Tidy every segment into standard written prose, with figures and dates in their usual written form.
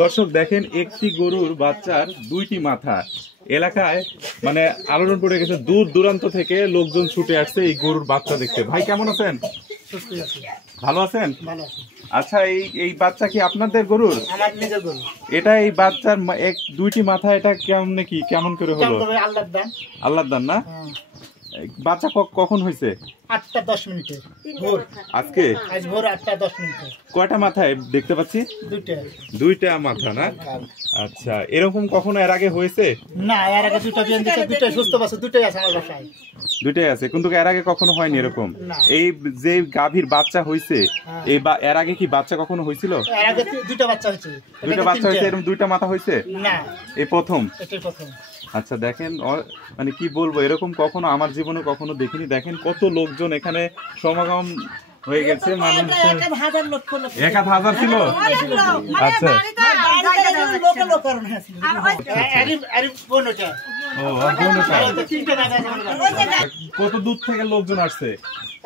দর্শক দেখেন, একটি গরুর বাচ্চার দুইটি মাথা। এলাকায় মানে আলোড়ন পড়ে গেছে, দূর দূরান্ত থেকে লোকজন ছুটে আসছে এই গরুর বাচ্চা দেখতে। ভাই কেমন আছেন? ভালো আছেন? আচ্ছা, এই বাচ্চা কি আপনাদের গরুর? এটা এই বাচ্চার দুইটি মাথা, এটা কেমন করে হলো? আল্লাহর দান না? বাচ্চা কখন হয়েছে? 8টা 10 মিনিটে। আজকে ভোর 8টা 10 মিনিটে। কয়টা মাথায় দেখতে পাচ্ছি? দুইটা মাথা না? আচ্ছা, এরকম কখনো এর আগে হয়েছে? না, এর আগে দুটো বিয়ান দিতে, দুটোই সুস্থ আছে, দুটোই আছে আমার বাসায়। দুইটাই আছে, কিন্তু এর আগে কখনো হয়নি এরকম। এই যে গাভীর বাচ্চা হয়েছে, এর আগে কি বাচ্চা কখনো হয়েছিল? এর আগে দুইটা বাচ্চা হয়েছে। এরকম দুইটা মাথা হয়েছে না, এই প্রথম। এটাই প্রথম। আচ্ছা দেখেন, মানে কি বলবো, এরকম কখনো আমার জীবনে কখনো দেখিনি। দেখেন কত লোকজন এখানে সমাগম হয়ে গেছে। মানুষ 1000 ছিল। আচ্ছা, কত দূর থেকে লোকজন আসছে?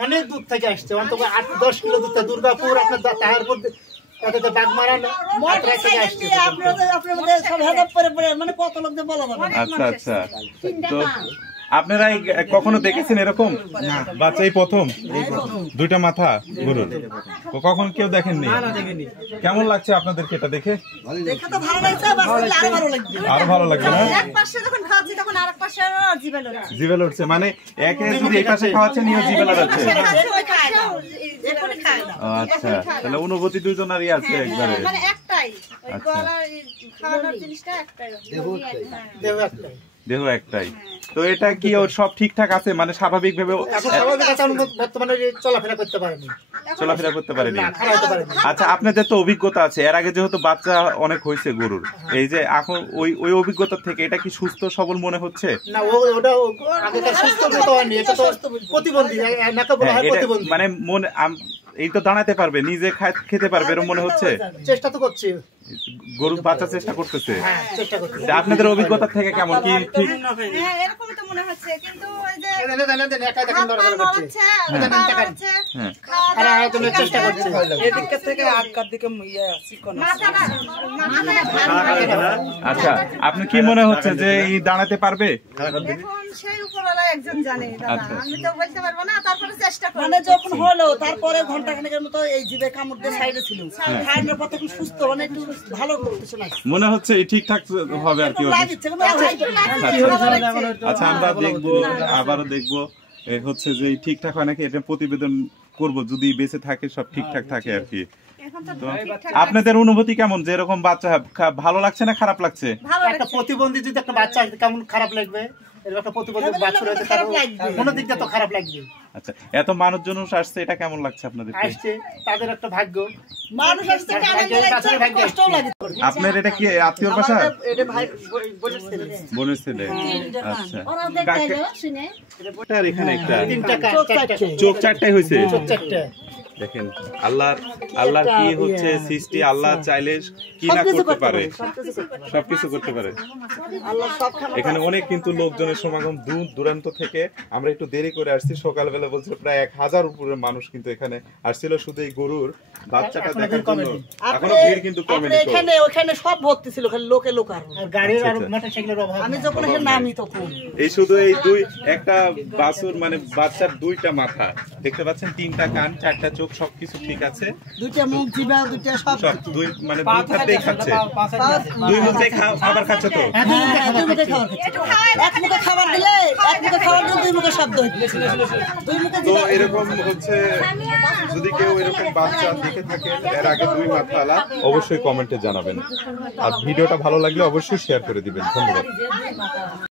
অনেক দূর থেকে আসছে, অন্তত 8-10 কিলো দূর থেকে। দুর্গাপুর, আপনার তাহারপুর, আচ্ছা আচ্ছা, তো আপনারা কখনো দেখেছেন এরকম বাচ্চা? এই প্রথম দুইটা মাথা গরুর, কখন কেউ দেখেননি? কেমন লাগছে আপনাদেরকে এটা দেখে? আরো ভালো লাগছে না? জিভে লড়ছে, মানে একে যদি এই পাশে খাওয়াচ্ছে, নিয়ে জিভে লড়াচ্ছে। আচ্ছা, তাহলে অনুভূতি দুইজনেরই আছে একবারে। দেহ একটাই। তো এটা কি ওর সব ঠিকঠাক আছে, মানে স্বাভাবিক ভাবে বর্তমানে চলাফেরা করতে পারেনি? চলাফেরা করতে পারেনি। আচ্ছা, আপনাদের তো অভিজ্ঞতা আছে, এর আগে যেহেতু বাচ্চা অনেক হয়েছে গরুর, এই যে এখন ওই অভিজ্ঞতা থেকে এটা কি সুস্থ সবল মনে হচ্ছে? না, ওটা আগেকার সুস্থ মতো হয়নি, এটা তো প্রতিবন্ধী, নাকি বলা হয় প্রতিবন্ধী। মানে মনে এই তো দাঁড়াতে পারবে, নিজে খেতে পারবে এরকম মনে হচ্ছে? চেষ্টা তো করছি, গরুর বাচ্চা চেষ্টা করতেছে। চেষ্টা করছি। আপনাদের অভিজ্ঞতা থেকে কেমন কি ঠিক? এরকম তো মনে হচ্ছে, কিন্তু ওই যে একা দেখেন দরকার করছে, চেষ্টা করছি। এদিক থেকে আটকার দিকে আচ্ছা, আপনি কি মনে হচ্ছে যে এই দাঁড়াতে পারবে? এখন সেই উপরওয়ালা একজন জানে দাদা, আমি তো বলতে পারবো না। তারপরে চেষ্টা করব। মানে যখন হলো তারপরে ঘন্টা খানেকের মতো এই জিভে কামড় দিয়ে সাইডে ছিল, খাওয়ানোর পর তখন সুস্থ, মানে একটু ভালো করতেছে না, মনে হচ্ছে এই ঠিকঠাক হবে আর কি। আচ্ছা, আমরা দেখবো, আবারও দেখবো হচ্ছে যে ঠিকঠাক হয় নাকি, এটা প্রতিবেদন করব যদি বেঁচে থাকে, সব ঠিকঠাক থাকে আর কি। তো আপনাদের অনুভূতি কেমন, যে এরকম বাচ্চা ভালো লাগছে না খারাপ লাগছে? একটা প্রতিবন্ধী যদি একটা বাচ্চা কেমন খারাপ লাগবে, একটা প্রতিবন্ধী বাচ্চা রয়েছে, তার কোনো দিক দিয়ে তো খারাপ লাগবে। আচ্ছা, এত মানুষজন আসছে, এটা কেমন লাগছে আপনাদের? আসছে, তাদের একটা ভাগ্য। মানুষ আসছে, কষ্ট লাগে। আপনার এটা কি আত্মীয়র বাসা? এটা ভাই বোনের ছেলে। আচ্ছা, এখানে একটা চোখ চারটাই হয়েছে। দেখেন, আল্লাহর কি হচ্ছে সৃষ্টি, আল্লাহ চাইলে কি না করতে পারে, সবকিছু করতে পারে। এখানে অনেক কিন্তু লোকজনের সমাগম, দূর দূরান্ত থেকে। আমরা একটু দেরি করে আসছি, সকালবেলা বলছে প্রায় 1000 উপরের মানুষ কিন্তু এখানে আসছিল শুধু এই গরুর বাচ্চাটা দেখার জন্য। এখনো ভিড় কিন্তু কমেনি। ওখানে সব ভর্তি ছিল, খালি লোকে লোক। আর গাড়ির আর মোটরসাইকেলের অভাব। আমি যখন এখানে নামি তখন এই শুধু এই একটা বাছুর, মানে বাচ্চার দুইটা মাথা দেখতে পাচ্ছেন, 3টা কান, 4টা চোখ, সবকিছু ঠিক আছে। দুইটা মুখ, জিভা, দুইটা সব মানে দুই হাতেই খাচ্ছে, দুই মুখে খাবার খাচ্ছে। তো দুই মুখে খাবার খাচ্ছে, এক মুখে খাবার দিলে এক মুখে খাবার দিলে দুই মুখে শব্দ হচ্ছে, দুই মুখে। তো এরকম হচ্ছে, যদি কেউ এরকম বাচ্চা দেখে থাকেন এর আগে 2 মাথাওয়ালা, অবশ্যই কমেন্টে জানাবেন। আর ভিডিওটা ভালো লাগলে অবশ্যই শেয়ার করে দিবেন। ধন্যবাদ।